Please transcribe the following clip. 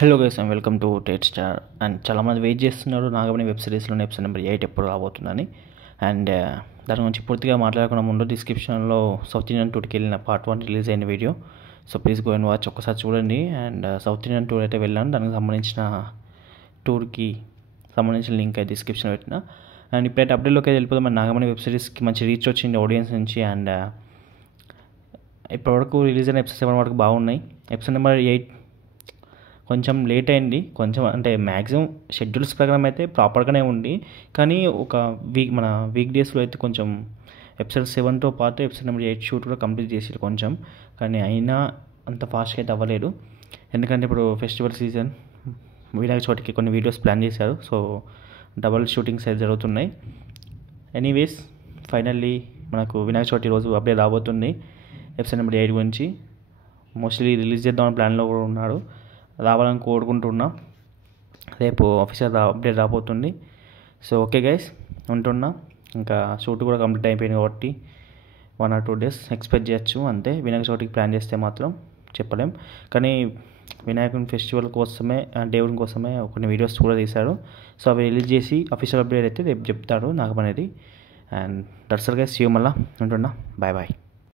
Hello guys and welcome to Tate star. And చాలామంది wait చేస్తున్నారు Nagamani web సిరీస్లోని episode number 8 ఎప్పుడు రాబోతుందని. అండ్ దాని గురించి పూర్తిగా మాట్లాడకుండా ముందు డిస్క్రిప్షన్లో సౌత్ ఇండియన్ టూర్కి వెళ్ళిన పార్ట్ 1 రిలీజ్ అయిన video, so please go and watch, ఒక్కసారి చూడండి. అండ్ సౌత్ ఇండియన్ టూర్ అయితే వెళ్ళాను, దానికి సంబంధించిన టూర్కి సంబంధించిన లింక్ అయితే డిస్క్రిప్షన్లో పెట్టిన. అండ్ ఇప్పుడైతే అప్డేట్లోకి వెళ్ళిపోతే మన నాగమణి వెబ్ సిరీస్కి మంచి రీచ్ వచ్చింది ఆడియన్స్ నుంచి. అండ్ ఇప్పటివరకు రిలీజ్ అయిన ఎపిసోడ్ 7 వరకు బాగున్నాయి. ఎపిసోడ్ నెంబర్ 8 కొంచెం లేట్ అయింది, కొంచెం అంటే మ్యాక్సిమం షెడ్యూల్స్ ప్రకారం అయితే ప్రాపర్గానే ఉంది, కానీ ఒక వీక్ డేస్లో అయితే కొంచెం ఎపిసోడ్ 7తో పాటు ఎపిసోడ్ నెంబర్ 8 షూట్ కూడా కంప్లీట్ చేసారు కొంచెం. కానీ అయినా అంత ఫాస్ట్గా అయితే అవ్వలేదు, ఎందుకంటే ఇప్పుడు ఫెస్టివల్ సీజన్, వినాయక చవితికి కొన్ని వీడియోస్ ప్లాన్ చేశారు, సో డబల్ షూటింగ్స్ అయితే జరుగుతున్నాయి. ఎనీవేస్ ఫైనల్లీ మనకు వినాయక చవితి రోజు అప్డేట్ రాబోతుంది ఎపిసోడ్ నెంబర్ 8 గురించి. మోస్ట్లీ రిలీజ్ చేద్దామని ప్లాన్లో కూడా ఉన్నాడు, రావాలని కోరుకుంటున్నా. రేపు ఆఫీషియల్ అప్డేట్ రాబోతుంది. సో ఓకే గైస్, ఉంటున్నా. ఇంకా షూట్ కూడా కంప్లీట్ అయిపోయింది కాబట్టి 1 or 2 days ఎక్స్పెక్ట్ చేయొచ్చు అంతే. వినాయక చవితికి ప్లాన్ చేస్తే మాత్రం చెప్పలేం, కానీ వినాయకుని ఫెస్టివల్ కోసమే, దేవుని కోసమే కొన్ని వీడియోస్ కూడా తీశారు. సో అవి రిలీజ్ చేసి అఫీషియల్ అప్డేట్ అయితే రేపు చెప్తాడు Nagamani. And that's all guys, see you. మళ్ళీ ఉంటున్నా, బాయ్ బాయ్.